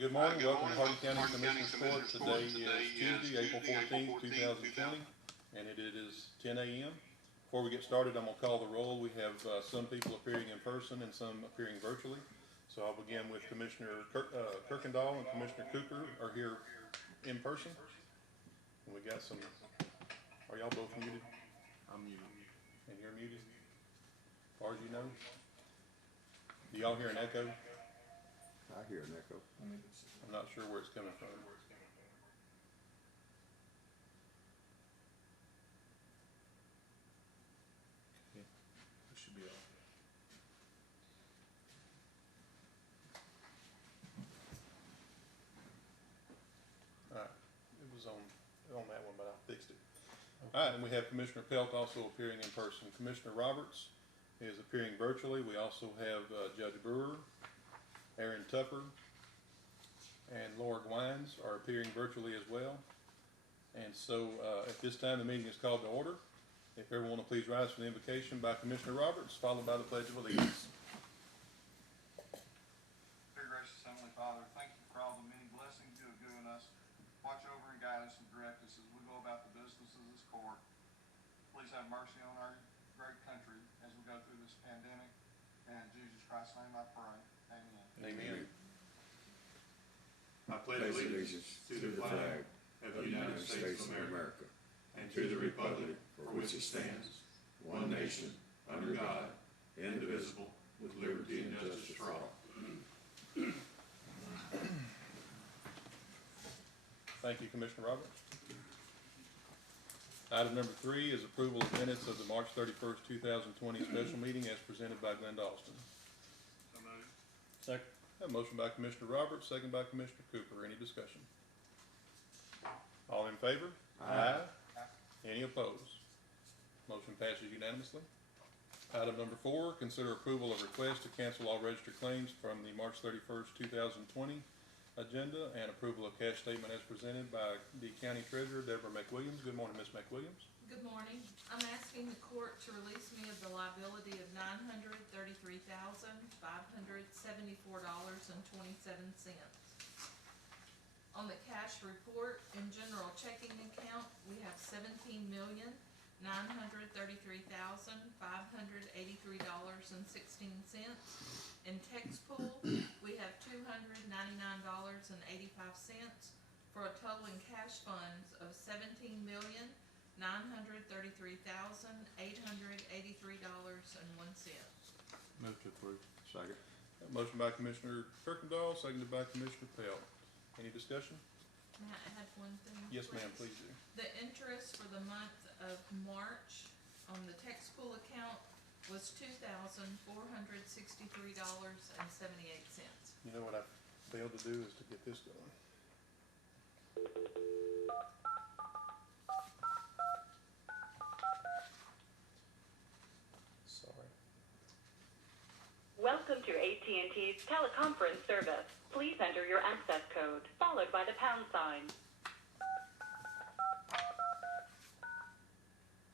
Good morning. Welcome to Hardin County Commissioners Court. Today is Tuesday, April 14th, 2020, and it is 10 a.m. Before we get started, I'm going to call the roll. We have some people appearing in person and some appearing virtually. So I'll begin with Commissioner Kirkendall and Commissioner Cooper are here in person. And we got some, are y'all both muted? I'm muted. And you're muted? As far as you know? Do y'all hear an echo? I hear an echo. I'm not sure where it's coming from. Yeah, it should be all. Alright, it was on that one, but I fixed it. Alright, and we have Commissioner Pelt also appearing in person. Commissioner Roberts is appearing virtually. We also have Judge Brewer, Aaron Tupper, and Laura Gwines are appearing virtually as well. And so at this time, the meeting is called to order. If everyone will please rise for the invocation by Commissioner Roberts, followed by the Pledge of Allegiance. Dear gracious Heavenly Father, thank you for all the many blessings you have given us. Watch over and guide us and direct us as we go about the business of this court. Please have mercy on our great country as we go through this pandemic. And in Jesus Christ's name I pray. Amen. Amen. I pledge allegiance to the flag of the United States of America and to the republic for which it stands, one nation, under God, indivisible, with liberty and justice for all. Thank you, Commissioner Roberts. Item number 3 is approval of minutes of the March 31st, 2020 special meeting as presented by Glenn Dalston. So moved. Second. A motion by Commissioner Roberts, second by Commissioner Cooper. Any discussion? All in favor? Aye. Any opposed? Motion passes unanimously. Item number 4, consider approval of request to cancel all registered claims from the March 31st, 2020 agenda and approval of cash statement as presented by the County Treasurer, Deborah McWilliams. Good morning, Ms. McWilliams. Good morning. I'm asking the court to release me of the liability of $933,574.27. On the cash report, in general checking account, we have $17,933,583.16. In text pool, we have $299.85 for a total in cash funds of $17,933,883.01. Move to approve. Second. A motion by Commissioner Kirkendall, seconded by Commissioner Pelt. Any discussion? May I add one thing? Yes, ma'am, please do. The interest for the month of March on the text pool account was $2,463.78. You know what I failed to do is to get this going. Sorry. Welcome to AT&T's teleconference service. Please enter your access code, followed by the pound sign.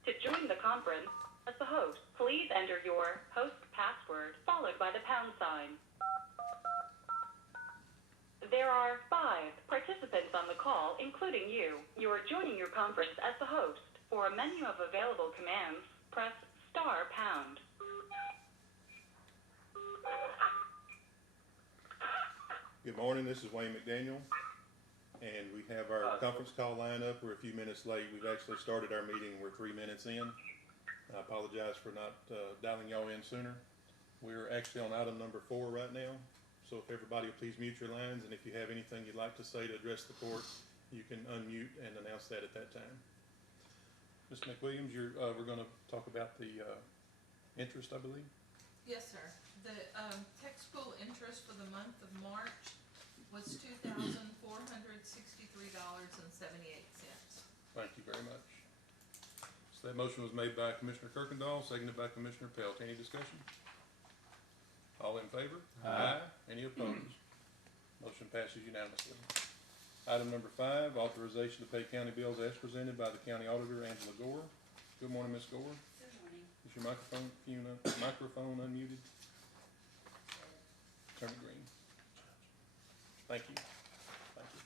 To join the conference as the host, please enter your host password, followed by the pound sign. There are 5 participants on the call, including you. You are joining your conference as the host. For a menu of available commands, press *#. Good morning, this is Wayne McDaniel, and we have our conference call line up. We're a few minutes late. We've actually started our meeting. We're 3 minutes in. I apologize for not dialing y'all in sooner. We're actually on item number 4 right now. So if everybody will please mute your lines, and if you have anything you'd like to say to address the court, you can unmute and announce that at that time. Ms. McWilliams, we're going to talk about the interest, I believe. Yes, sir. The text pool interest for the month of March was $2,463.78. Thank you very much. So that motion was made by Commissioner Kirkendall, seconded by Commissioner Pelt. Any discussion? All in favor? Aye. Any opposed? Motion passes unanimously. Item number 5, authorization to pay county bills as presented by the County Auditor, Angela Gore. Good morning, Ms. Gore. Good morning. Is your microphone unmuted? Turn it green. Thank you. Thank you.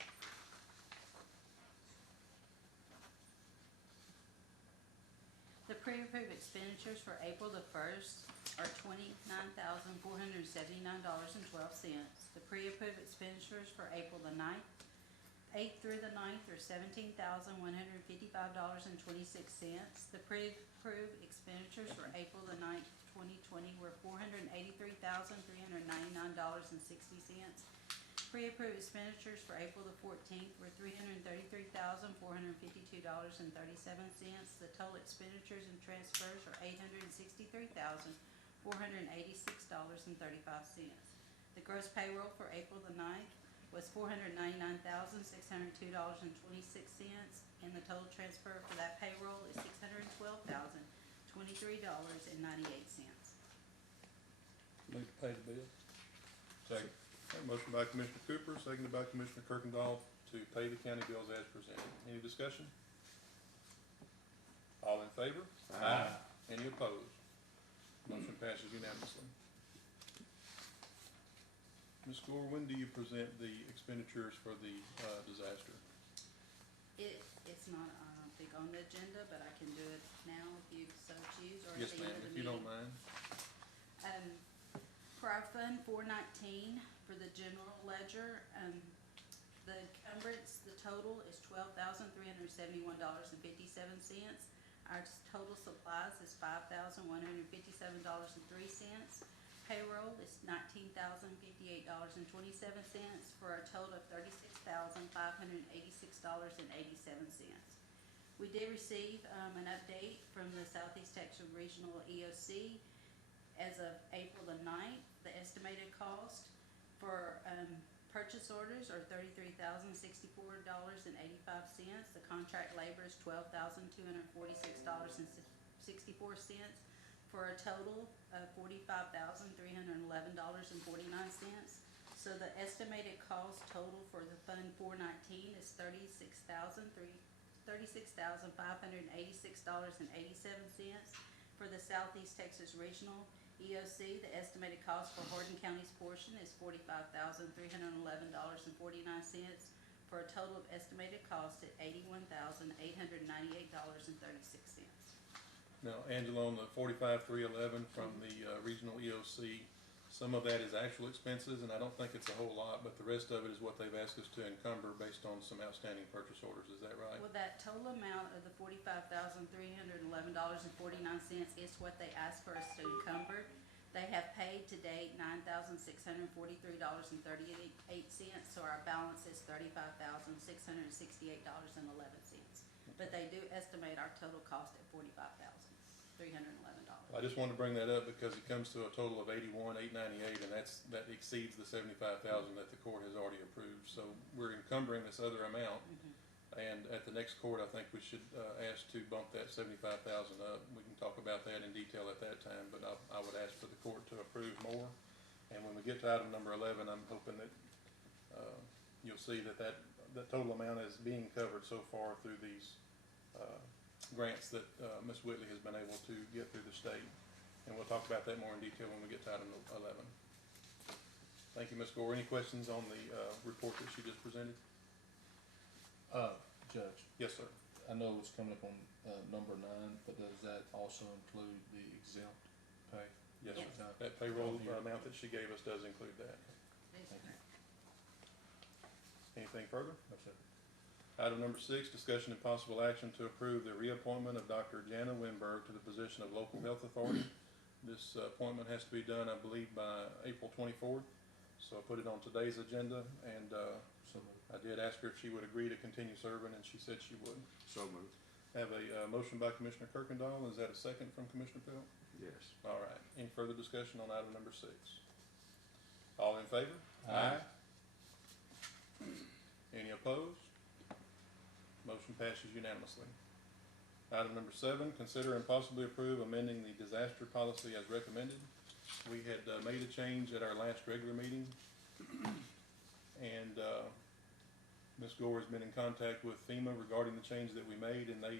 The pre-approved expenditures for April the 1st are $29,479.12. The pre-approved expenditures for April the 8th through the 9th are $17,155.26. The pre-approved expenditures for April the 9th, 2020 were $483,399.60. Pre-approved expenditures for April the 14th were $333,452.37. The total expenditures and transfers are $863,486.35. The gross payroll for April the 9th was $499,602.26, and the total transfer for that payroll is $612,023.98. Move to pay the bill. Second. Motion by Commissioner Cooper, seconded by Commissioner Kirkendall to pay the county bills as presented. Any discussion? All in favor? Aye. Any opposed? Motion passes unanimously. Ms. Gore, when do you present the expenditures for the disaster? It's not, I don't think, on the agenda, but I can do it now if you so choose, or at Yes, the end ma'am, of the if you don't meeting. mind. For our Fund 419, for the general ledger, the encumbrance, the total is $12,371.57. Our total supplies is $5,157.03. Payroll is $19,058.27, for a total of $36,586.87. We did receive an update from the Southeast Texas Regional EOC. As of April the 9th, the estimated cost for purchase orders are $33,064.85. The contract labor is $12,246.64, for a total of $45,311.49. So the estimated cost total for the Fund 419 is $36,586.87. For the Southeast Texas Regional EOC, the estimated cost for Hardin County's portion is $45,311.49, for a total of estimated cost at $81,898.36. Now, Angela, on the 45,311 from the regional EOC, some of that is actual expenses, and I don't think it's a whole lot, but the rest of it is what they've asked us to encumber based on some outstanding purchase orders. Is that right? Well, that total amount of the $45,311.49 is what they asked for us to encumber. They have paid to date $9,643.38, so our balance is $35,668.11. But they do estimate our total cost at $45,311. I just wanted to bring that up because it comes to a total of $81,898, and that exceeds the $75,000 that the court has already approved. So we're encumbering this other amount, and at the next court, I think we should ask to bump that $75,000 up. We can talk about that in detail at that time, but I would ask for the court to approve more. And when we get to item number 11, I'm hoping that you'll see that total amount is being covered so far through these grants that Ms. Whitley has been able to get through the state. And we'll talk about that more in detail when we get to item 11. Thank you, Ms. Gore. Any questions on the report that she just presented? Judge, Yes, sir. I know it's coming up on number 9, but does that also include the exempt pay? Yes, Yes. sir. That payroll Here. amount that she gave us does include that. That's Thank you. correct. Anything further? No, sir. Item number 6, discussion and possible action to approve the reappointment of Dr. Jana Winberg to the position of Local Health Authority. This appointment has to be done, I believe, by April 24th. So I put it on today's agenda, and So moved. I did ask her if she would agree to continue serving, and she said she would. So moved. Have a motion by Commissioner Kirkendall. Is that a second from Commissioner Pelt? Yes. All right. Any further discussion on item number 6? All in favor? Aye. Any opposed? Motion passes unanimously. Item number 7, consider and possibly approve amending the disaster policy as recommended. We had made a change at our last regular meeting, and Ms. Gore has been in contact with FEMA regarding the change that we made, and they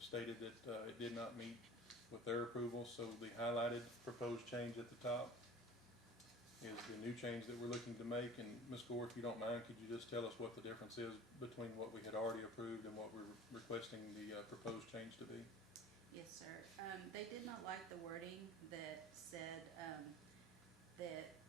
stated that it did not meet with their approval, so the highlighted proposed change at the top is the new change that we're looking to make. And Ms. Gore, if you don't mind, could you just tell us what the difference is between what we had already approved and what we're requesting the proposed change to be? Yes, sir. They did not like the wording that said, that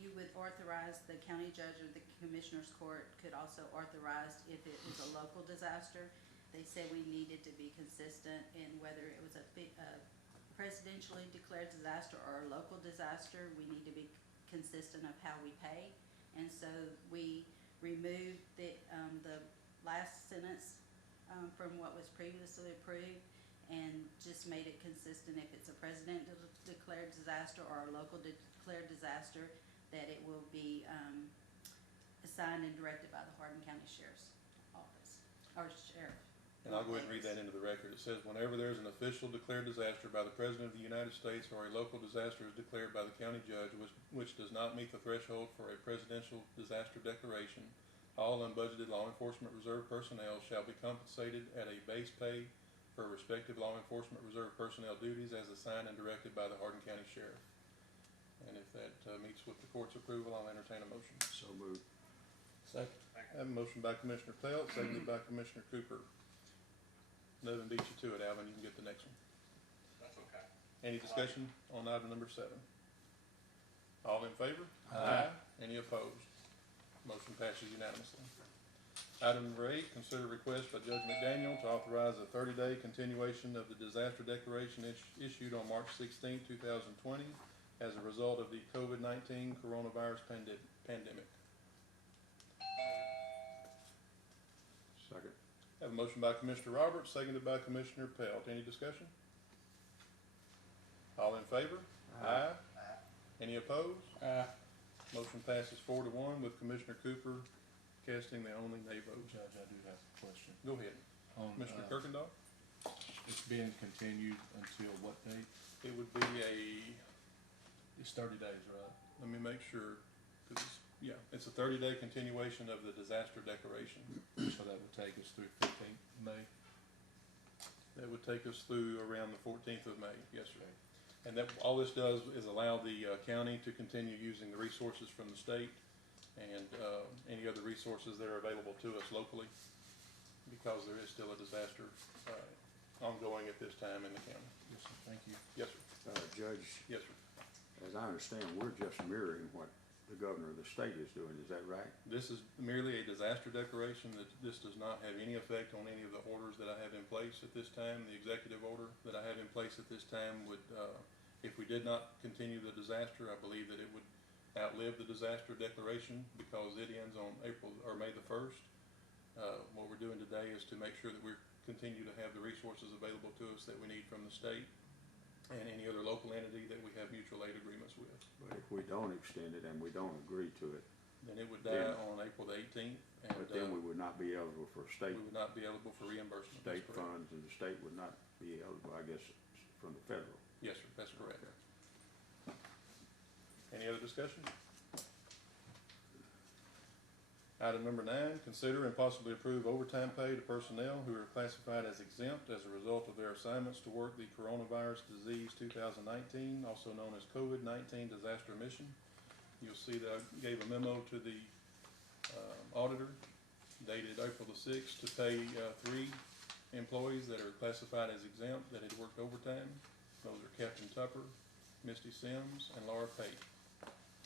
you would authorize the county judge or the commissioner's court could also authorize if it was a local disaster. They said we needed to be consistent in whether it was a presidentially declared disaster or a local disaster. We need to be consistent of how we pay. And so we removed the last sentence from what was previously approved and just made it consistent if it's a president declared disaster or a local declared disaster, that it will be assigned and directed by the Hardin County Sheriff's Office, or Sheriff. And I'll go ahead and read that into the record. It says, whenever there's an official declared disaster by the President of the United States or a local disaster is declared by the county judge which does not meet the threshold for a presidential disaster declaration, all unbudgeted law enforcement reserve personnel shall be compensated at a base pay for respective law enforcement reserve personnel duties as assigned and directed by the Hardin County Sheriff. And if that meets with the court's approval, I'll entertain a motion. So moved. Second. I have a motion by Commissioner Pelt, seconded by Commissioner Cooper. Nothing beats you to it, Alvin. You can get the next one. That's okay. Any discussion on item number 7? All in favor? Aye. Any opposed? Motion passes unanimously. Item number 8, consider request by Judge McDaniel to authorize a 30-day continuation of the disaster declaration issued on March 16, 2020 as a result of the COVID-19 coronavirus pandemic. Second. Have a motion by Commissioner Roberts, seconded by Commissioner Pelt. Any discussion? All in favor? Aye. Any opposed? Aye. Motion passes 4-1 with Commissioner Cooper casting the only nay vote. Judge, I do have a question. Go ahead. On, Commissioner Kirkendall? it's being continued until what date? It would be It's 30 days, right? let me make sure, 'cause it's a 30-day continuation of the disaster declaration. So that would take us through 15th May? That would take us through around the 14th of May, yes, sir. And that, all this does is allow the county to continue using the resources from the state and any other resources that are available to us locally, because there is still a disaster ongoing at this time in the county. Yes, sir. Thank you. Yes, sir. Judge, Yes, sir. as I understand, we're just mirroring what the governor of the state is doing. Is that right? This is merely a disaster declaration. That this does not have any effect on any of the orders that I have in place at this time. The executive order that I have in place at this time would, if we did not continue the disaster, I believe that it would outlive the disaster declaration because it ends on May the 1st. What we're doing today is to make sure that we continue to have the resources available to us that we need from the state and any other local entity that we have mutual aid agreements with. But if we don't extend it and we don't agree to it, Then it would die on April the 18th, and but then we would not be eligible for we would not be eligible for reimbursement. That's state correct. funds, and the state would not be eligible, I guess, from the federal. Yes, sir, that's correct. Any other discussion? Item number 9, consider and possibly approve overtime pay to personnel who are classified as exempt as a result of their assignments to work the coronavirus disease 2019, also known as COVID-19 disaster mission. You'll see that I gave a memo to the auditor dated April the 6th to pay 3 employees that are classified as exempt that had worked overtime. Those are Captain Tupper, Misty Sims, and Laura Pate.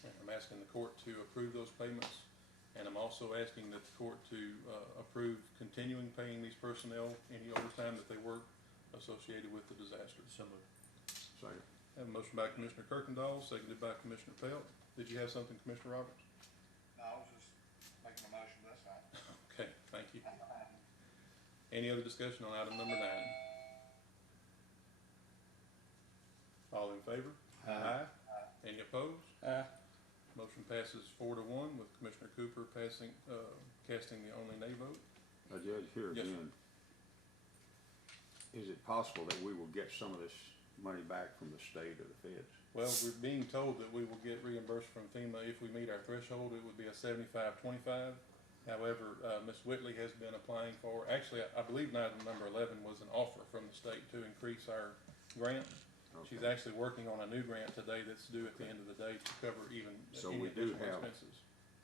And I'm asking the court to approve those payments. And I'm also asking that the court to approve continuing paying these personnel any overtime that they work associated with the disaster. So moved. Second. I have a motion by Commissioner Kirkendall, seconded by Commissioner Pelt. Did you have something, Commissioner Roberts? No, I was just making a motion, that's fine. Okay, thank you. Any other discussion on item number 9? All in favor? Aye. Any opposed? Aye. Motion passes 4-1 with Commissioner Cooper casting the only nay vote. Judge, here Yes, sir. again, is it possible that we will get some of this money back from the state or the feds? Well, we're being told that we will get reimbursed from FEMA if we meet our threshold. It would be a 75-25. However, Ms. Whitley has been applying for, actually, I believe item number 11 was an offer from the state to increase our grant. She's Okay. actually working on a new grant today that's due at the end of the day to cover even So any we do additional have- expenses.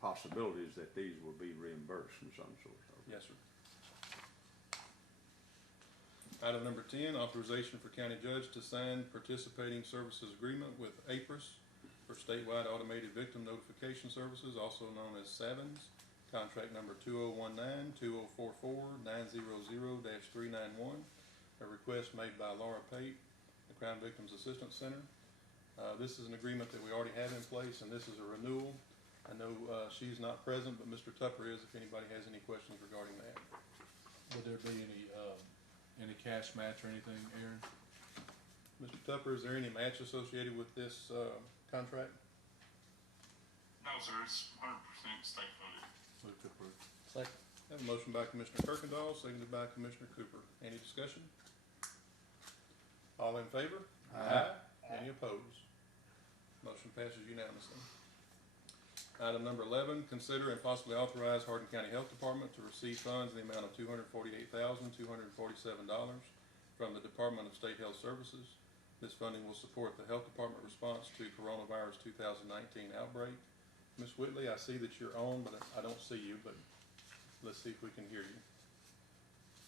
Possibilities that these will be reimbursed from some source. Okay. Yes, sir. Item number 10, authorization for county judge to sign participating services agreement with APRIS for statewide automated victim notification services, also known as SAVINS, contract number 2019-2044-900-391, a request made by Laura Pate, the Crime Victims Assistance Center. This is an agreement that we already have in place, and this is a renewal. I know she's not present, but Mr. Tupper is, if anybody has any questions regarding that. Would there be any cash match or anything, Aaron? Mr. Tupper, is there any match associated with this contract? No, sir, it's 100% state funded. Move to approve. Second. I have a motion by Commissioner Kirkendall, seconded by Commissioner Cooper. Any discussion? All in favor? Aye. Any opposed? Motion passes unanimously. Item number 11, consider and possibly authorize Hardin County Health Department to receive funds in the amount of $248,247 from the Department of State Health Services. This funding will support the Health Department response to coronavirus 2019 outbreak. Ms. Whitley, I see that you're on, but I don't see you, but let's see if we can hear you.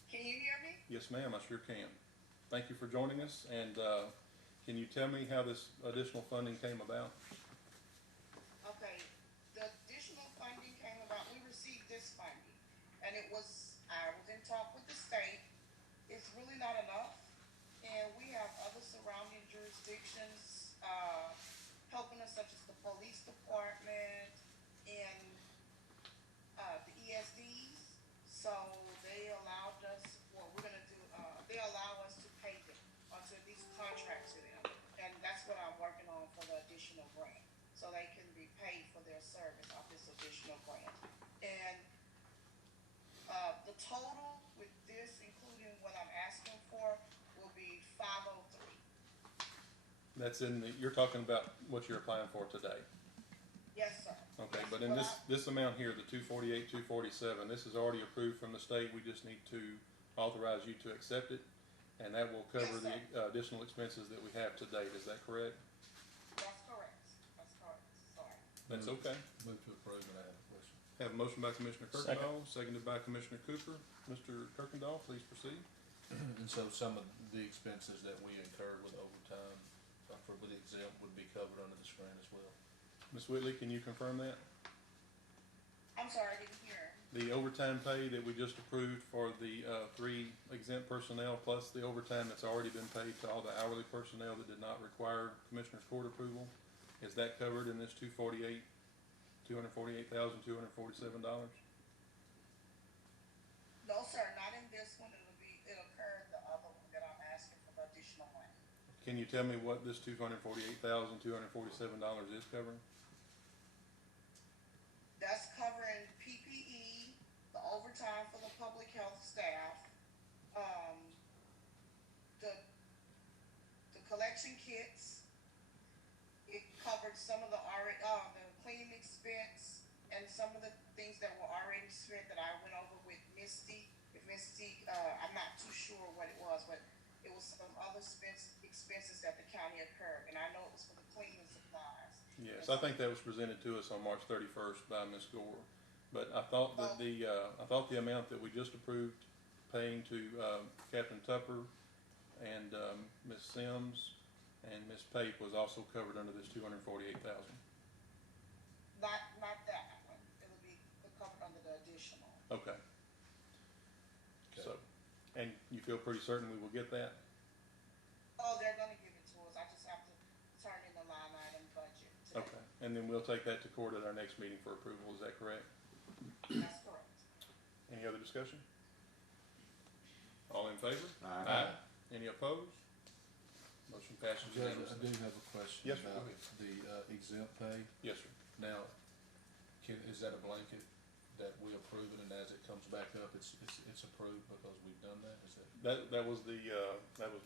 Can you hear me? Yes, ma'am, I sure can. Thank you for joining us, and can you tell me how this additional funding came about? Okay, the additional funding came about, we received this funding, and I was in talk with the state. It's really not enough, and we have other surrounding jurisdictions, helping us, such as the police department and, the ESDs. So they allowed us, well, we're gonna do, they allow us to pay them, or to at least contract to them. And that's what I'm working on for the additional grant, so they can be paid for their service of this additional grant. And, the total with this, including what I'm asking for, will be 503. That's in the, you're talking about what you're applying for today. Yes, sir. Okay, Yes, but in well, this amount here, the 248, 247, this is already approved from the state. We just need to authorize you to accept it, and that will cover Yes, the sir. additional expenses that we have to date. Is that correct? That's correct. That's correct. Sorry. That's okay. Move to approve, and I have a question. Have a motion by Commissioner Second. Kirkendall, seconded by Commissioner Cooper. Mr. Kirkendall, please proceed. And so some of the expenses that we incurred with overtime with exempt would be covered under this grant as well. Ms. Whitley, can you confirm that? I'm sorry, I didn't hear. The overtime pay that we just approved for the 3 exempt personnel, plus the overtime that's already been paid to all the hourly personnel that did not require Commissioner's Court approval, is that covered in this $248,247? No, sir, not in this one. It'll occur in the other one that I'm asking for the additional money. Can you tell me what this $248,247 is covering? That's covering PPE, the overtime for the public health staff, the collection kits. It covered some of the cleaning expense and some of the things that were already spent that I went over with Misty. If Misty, I'm not too sure what it was, but it was some other expenses that the county incurred, and I know it was for the cleaning supplies. Yes, I think that was presented to us on March 31st by Ms. Gore. But I thought that the amount that we just approved paying to Captain Tupper and Ms. Sims and Ms. Pape was also covered under this $248,000. Not that one. It'll be covered under the additional. Okay. Okay. So, and you feel pretty certain we will get that? Oh, they're gonna give it to us. I just have to turn in the line item budget today. Okay. And then we'll take that to court at our next meeting for approval. Is that correct? That's correct. Any other discussion? All in favor? Aye. Any opposed? Motion passes Judge, I unanimously. do have a question Yes, sir. about Go ahead. the exempt pay. Yes, sir. Now, is that a blanket that we approve it, and as it comes back up, it's approved because we've done that? Is that? That was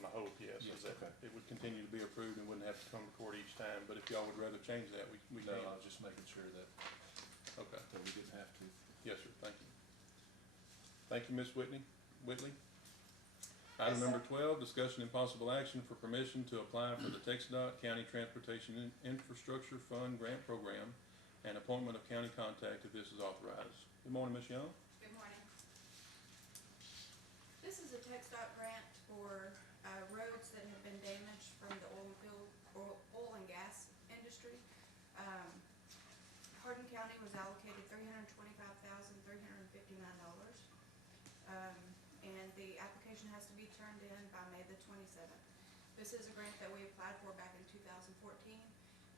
my hope, yes, Yes, is that okay. it would continue to be approved and wouldn't have to come to court each time, but if y'all would rather change that, we No, can. I was just making sure that Okay, we didn't have to. yes, sir, thank you. Thank you, Ms. Whitley. Item Yes, number sir. 12, discussion and possible action for permission to apply for the TxDOT County Transportation Infrastructure Fund Grant Program and appointment of county contact if this is authorized. Good morning, Ms. Young. Good morning. This is a TxDOT grant for roads that have been damaged from the oil and gas industry. Hardin County was allocated $325,359. And the application has to be turned in by May the 27th. This is a grant that we applied for back in 2014.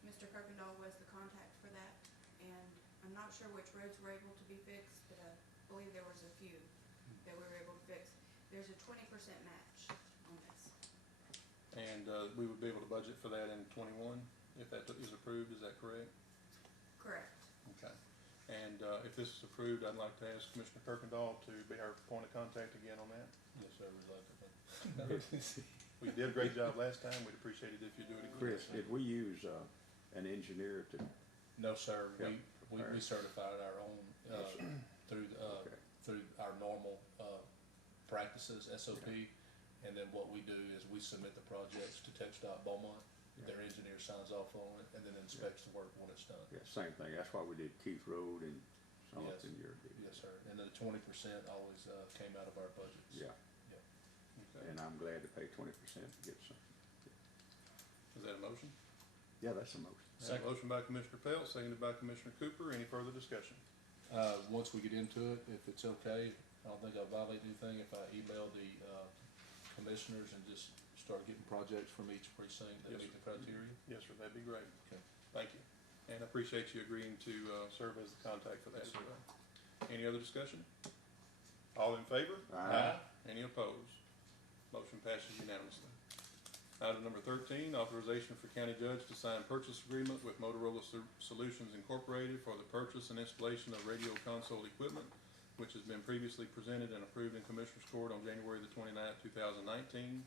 Mr. Kirkendall was the contact for that, and I'm not sure which roads were able to be fixed, but I believe there was a few that we were able to fix. There's a 20% match on this. And we would be able to budget for that in 21 if that is approved, is that correct? Correct. Okay. And if this is approved, I'd like to ask Commissioner Kirkendall to be our point of contact again on that. Yes, sir, reluctantly. We did a great job last time. We'd appreciate it if you do it again. Chris, did we use an engineer to? No, sir, Yeah, we certified our own, Yes, sir. through, Okay. through our normal, practices, SOP. And then what we do is we submit the projects to TxDOT Beaumont, their engineer signs off on it, and then inspects the work when it's done. Yeah, same thing. That's why we did Keith Road and some Yes. in your deal. Yes, sir, and then the 20% always, came out of our budgets. Yeah, Okay. and I'm glad to pay 20% to get some. Is that a motion? Yeah, that's a motion. I have a motion by Commissioner Pelt, seconded by Commissioner Cooper. Any further discussion? Once we get into it, if it's okay, I don't think I'll violate anything if I email the, commissioners and just start getting projects from each precinct that Yes, meet the sir. criteria. Yes, sir, that'd be great. Okay. Thank you. And I appreciate you agreeing to serve as the contact for that as Yes, sir. well. Any other discussion? All in favor? Aye. Any opposed? Motion passes unanimously. Item number 13, authorization for county judge to sign purchase agreement with Motorola Solutions Incorporated for the purchase and installation of radio console equipment, which has been previously presented and approved in Commissioners Court on January the 29th, 2019,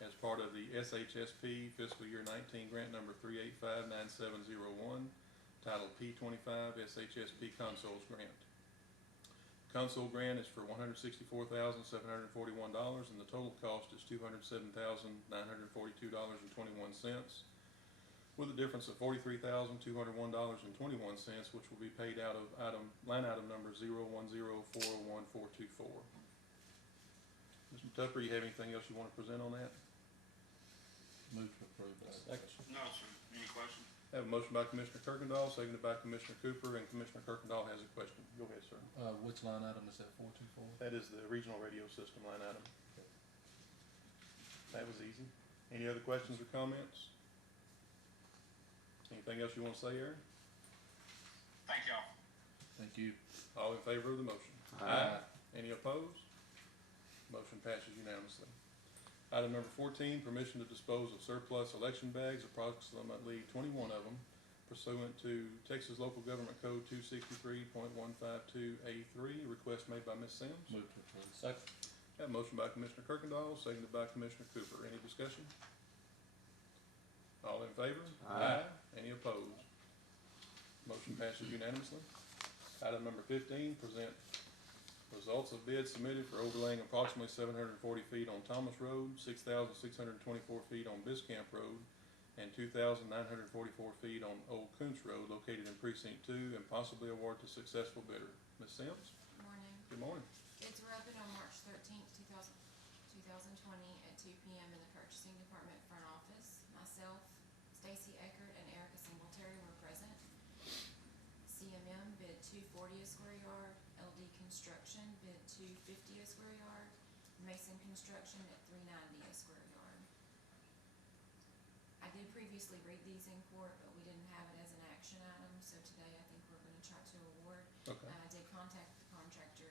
as part of the SHSP fiscal year 19 grant number 3859701, titled P25 SHSP Consoles Grant. Console grant is for $164,741, and the total cost is $207,942.21, with a difference of $43,201.21, which will be paid out of line item number 010401424. Mr. Tupper, you have anything else you want to present on that? Move to approve that. Second. No, sir. Any questions? I have a motion by Commissioner Kirkendall, seconded by Commissioner Cooper, and Commissioner Kirkendall has a question. Go ahead, sir. Which line item is that, 424? That is the regional radio system line item. That was easy. Any other questions or comments? Anything else you want to say, Aaron? Thank y'all. Thank you. All in favor of the motion? Aye. Any opposed? Motion passes unanimously. Item number 14, permission to dispose of surplus election bags, approximately 21 of them, pursuant to Texas Local Government Code 263.152A3. Request made by Ms. Sims. Move to approve. Second. Have a motion by Commissioner Kirkendall, seconded by Commissioner Cooper. Any discussion? All in favor? Aye. Any opposed? Motion passes unanimously. Item number 15, present results of bids submitted for overlaying approximately 740 feet on Thomas Road, 6,624 feet on Biscamp Road, and 2,944 feet on Old Coons Road located in Precinct 2, and possibly award to successful bidder. Ms. Sims? Morning. Good morning. Bids were open on March 13th, 2020 at 2 p.m. in the purchasing department front office. Myself, Stacy Eckert, and Erica Singletary were present. CMM bid $240 a square yard. LD Construction bid $250 a square yard. Mason Construction at $390 a square yard. I did previously read these in court, but we didn't have it as an action item, so today I think we're gonna try to award. Okay. I did contact the contractor,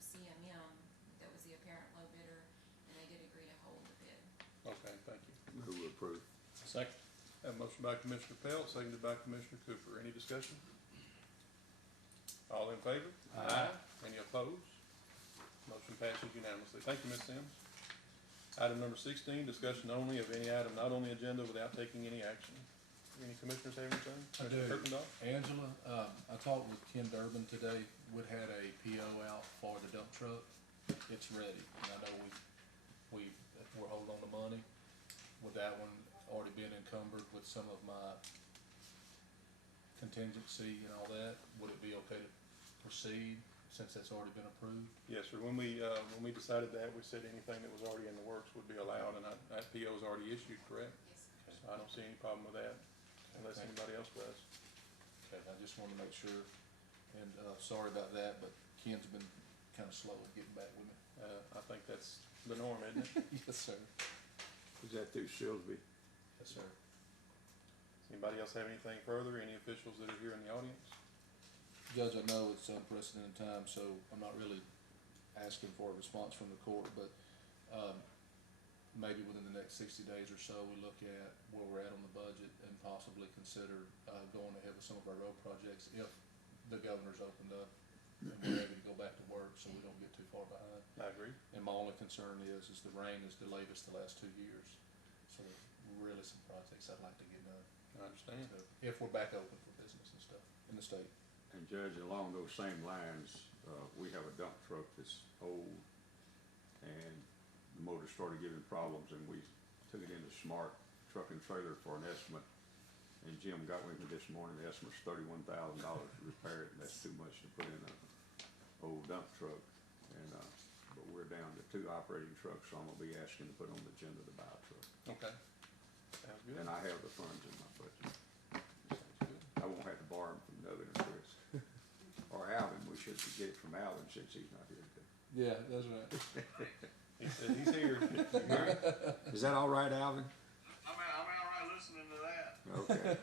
CMM, that was the apparent low bidder, and they did agree to hold the bid. Okay, thank you. Move to approve. Second. Have a motion by Commissioner Pelt, seconded by Commissioner Cooper. Any discussion? All in favor? Aye. Any opposed? Motion passes unanimously. Thank you, Ms. Sims. Item number 16, discussion only of any item not on the agenda without taking any action. Any commissioners have anything? I do. Commissioner Kirkendall? Angela, I talked with Ken Durbin today. We'd had a PO out for the dump truck. It's ready, and I know we're holding on to money, with that one already being encumbered with some of my contingency and all that, would it be okay to proceed since that's already been approved? Yes, sir. When we decided that, we said anything that was already in the works would be allowed, and that PO is already issued, correct? Yes, sir. So I don't see any problem with that, unless Okay. anybody else does. Okay, I just wanted to make sure, and, sorry about that, but Ken's been kinda slow at getting back with me. I think that's the norm, isn't it? Yes, sir. Is that through Silsby? Yes, sir. Does anybody else have anything further? Any officials that are here in the audience? Judge, I know it's unprecedented time, so I'm not really asking for a response from the court, but, maybe within the next 60 days or so, we look at where we're at on the budget and possibly consider, going ahead with some of our road projects if the governor's opened up and we're ready to go back to work, so we don't get too far behind. I agree. And my only concern is the rain has delayed us the last 2 years, so there's really some projects I'd like to get done. I understand. So, if we're back open for business and stuff in the state. And Judge, along those same lines, we have a dump truck that's old, and the motor started giving problems, and we took it into Smart Truck and Trailer for an estimate. And Jim got with me this morning, the estimate's $31,000 to repair it, and that's too much to put in a old dump truck. And, but we're down to 2 operating trucks, so I'm gonna be asking to put on the agenda to buy a truck. Okay. Sounds good. And I have the funds in my budget. Sounds good. I won't have to borrow them from Doug and Chris. Or Alvin, we should get it from Alvin since he's not here today. Yeah, that's right. He said he's here. You hear him? Is that all right, Alvin? I'm all right listening to that. Okay.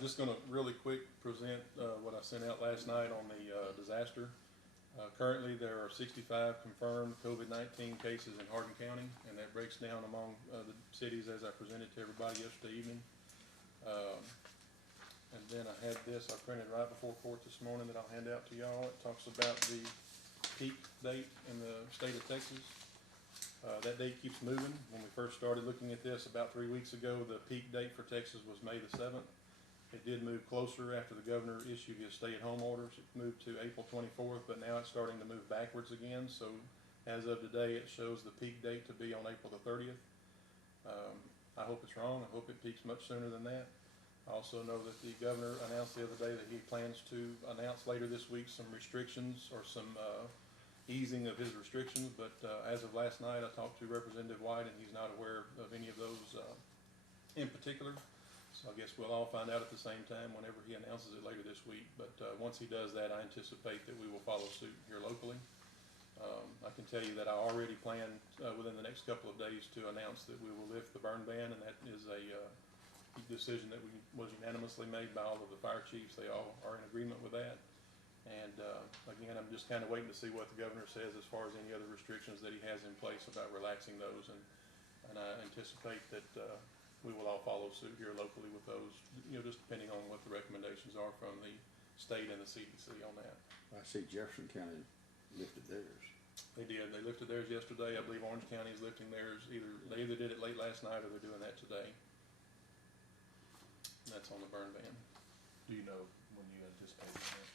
Just gonna really quick present, what I sent out last night on the, disaster. Currently, there are 65 confirmed COVID-19 cases in Hardin County, and that breaks down among, the cities as I presented to everybody yesterday evening. And then I had this, I printed right before court this morning that I'll hand out to y'all. It talks about the peak date in the state of Texas. That date keeps moving. When we first started looking at this about 3 weeks ago, the peak date for Texas was May the 7th. It did move closer after the governor issued his stay-at-home orders. It moved to April 24th, but now it's starting to move backwards again. So as of today, it shows the peak date to be on April the 30th. I hope it's wrong. I hope it peaks much sooner than that. I also know that the governor announced the other day that he plans to announce later this week some restrictions or some easing of his restrictions, but as of last night, I talked to Representative White, and he's not aware of any of those in particular. So I guess we'll all find out at the same time whenever he announces it later this week. But once he does that, I anticipate that we will follow suit here locally. I can tell you that I already plan within the next couple of days to announce that we will lift the burn ban, and that is a decision that was unanimously made by all of the fire chiefs. They all are in agreement with that. And again, I'm just kind of waiting to see what the governor says as far as any other restrictions that he has in place about relaxing those. And I anticipate that we will all follow suit here locally with those, just depending on what the recommendations are from the state and the CDC on that. I see Jefferson County lifted theirs. They did. They lifted theirs yesterday. I believe Orange County is lifting theirs. They either did it late last night or they're doing that today. And that's on the burn ban. Do you know when you anticipate that?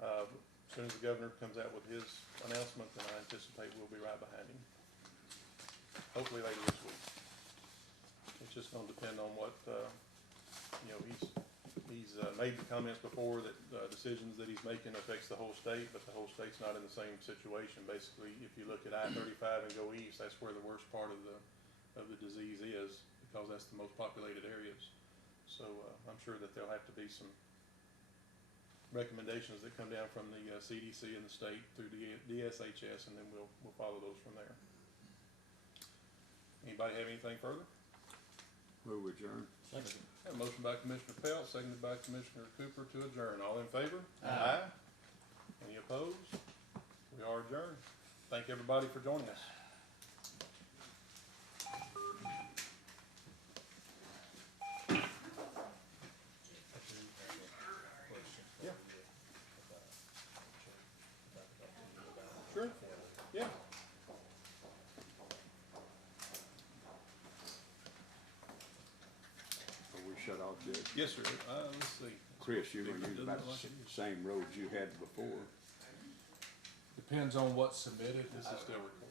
As soon as the governor comes out with his announcement, then I anticipate we'll be right behind him. Hopefully later this week. It's just gonna depend on what, he's made the comments before that decisions that he's making affects the whole state, but the whole state's not in the same situation. Basically, if you look at I-35 and go east, that's where the worst part of the disease is, because that's the most populated areas. So I'm sure that there'll have to be some recommendations that come down from the CDC and the state through the DSHS, and then we'll follow those from there. Anybody have anything further? Move adjourn. Have a motion by Commissioner Pelt, seconded by Commissioner Cooper to adjourn. All in favor? Aye. Any opposed? We are adjourned. Thank everybody for joining us. Yeah. Sure. Yeah. Are we shut off yet? Yes, sir. Let's see. Chris, you're gonna use about the same roads you had before. Depends on what's submitted. This is still recording.